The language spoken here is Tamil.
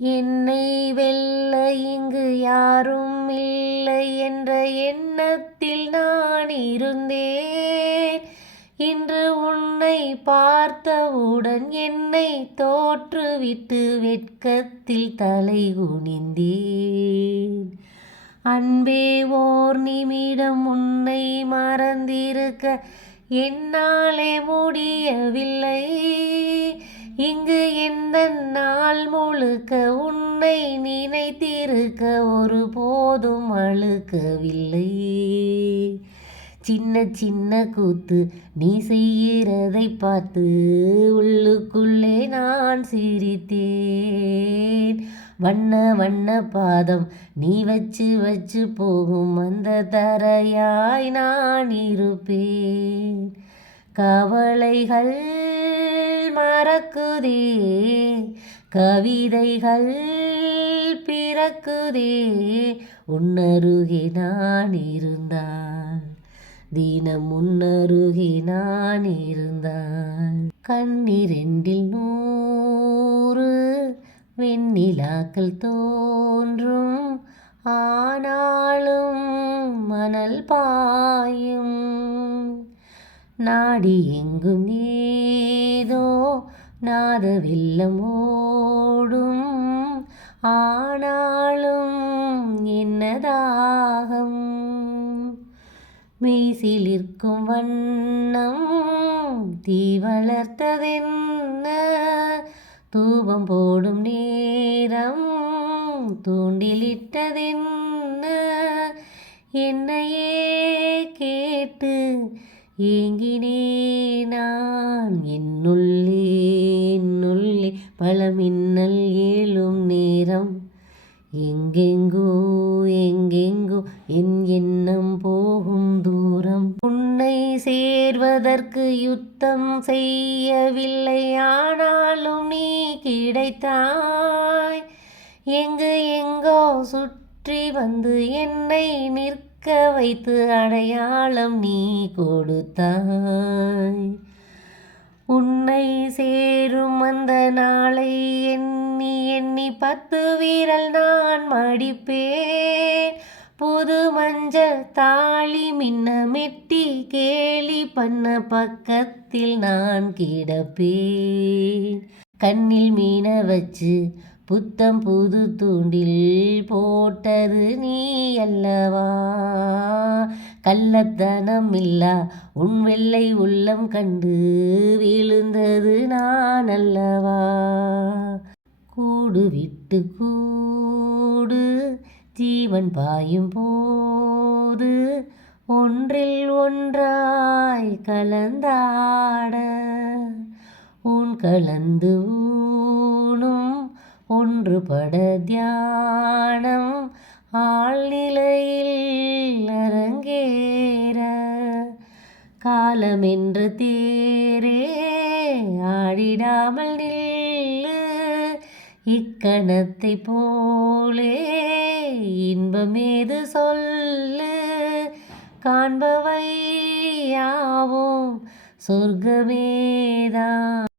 என்னை வெல்ல இங்கு யாரும் இல்லை என்ற எண்ணத்தில் நான் இருந்தேன். இன்று உன்னை பார்த்தவுடன் என்னை தோற்றுவிட்டு வெட்கத்தில் தலை குனிந்தேன். அன்பே, ஓர் நிமிடம் உன்னை மறந்திருக்க என்னாலே முடியவில்லை. இங்கு எந்த நாள் முழுக்க உன்னை நினைத்திருக்க ஒருபோதும் அழுக்கவில்லை. சின்ன சின்ன கூத்து நீ செய்கிறதை பார்த்து உள்ளுக்குள்ளே நான் சிரித்தேன். வண்ண வண்ண பாதம் நீ வச்சு வச்சு போகும் அந்த தரையாய் நான் இருப்பேன். கவலைகள் மறக்குதே, கவிதைகள் பிறக்குதே, உன்னருகே நான் இருந்தால், தினம் உன்னருகே நான் இருந்தால். கண்ணிரண்டில் 100 வெண்ணிலாக்கள் தோன்றும், ஆனாலும் மணல் பாயும். நாடி எங்கும் ஏதோ நாத வெள்ளம் ஓடும், ஆனாலும் என்ன தாகம். மெய்சிலிர்க்கும் வண்ணம் தீ வளர்த்ததென்ன, தூபம் போடும் நேரம் தூண்டிலிட்டதென்ன. என்னையே கேட்டு ஏங்கினே நான், என்னுள்ளே என்னுள்ளே பல மின்னல் ஏழும் நேரம். எங்கெங்கோ எங்கெங்கோ என் எண்ணம் போகும் தூரம். உன்னை சேர்வதற்கு யுத்தம் செய்யவில்லை, ஆனாலும் நீ கிடைத்தாய். எங்கு எங்கோ சுற்றி வந்து என்னை நிற்க வைத்து அடையாளம் நீ கொடுத்தாய். உன்னை சேரும் அந்த நாளை எண்ணி எண்ணி 10 விரல் நான் மடிப்பேன். புது மஞ்சள் தாலி மின்ன மெட்டி கேலி பண்ண பக்கத்தில் நான் கிடப்பேன். கண்ணில் மீன வச்சு புத்தம் புது தூண்டில் போட்டது நீ அல்லவா. கள்ளத்தனம் இல்லா உன் வெள்ளை உள்ளம் கண்டு விழுந்தது நான் அல்லவா. கூடு விட்டு கூடு ஜீவன் பாயும் போது, ஒன்றில் ஒன்றாய் கலந்தாட, உன் கலந்து ஊனும் ஒன்றுபட தியானம் ஆழ்நிலையில் அரங்கேற. காலமென்ற தேரே ஆடிடாமல் நில்லு, இக்கணத்தை போலே இன்பமேது சொல்லு. காண்பவை யாவும் சொர்க்கமேதான்.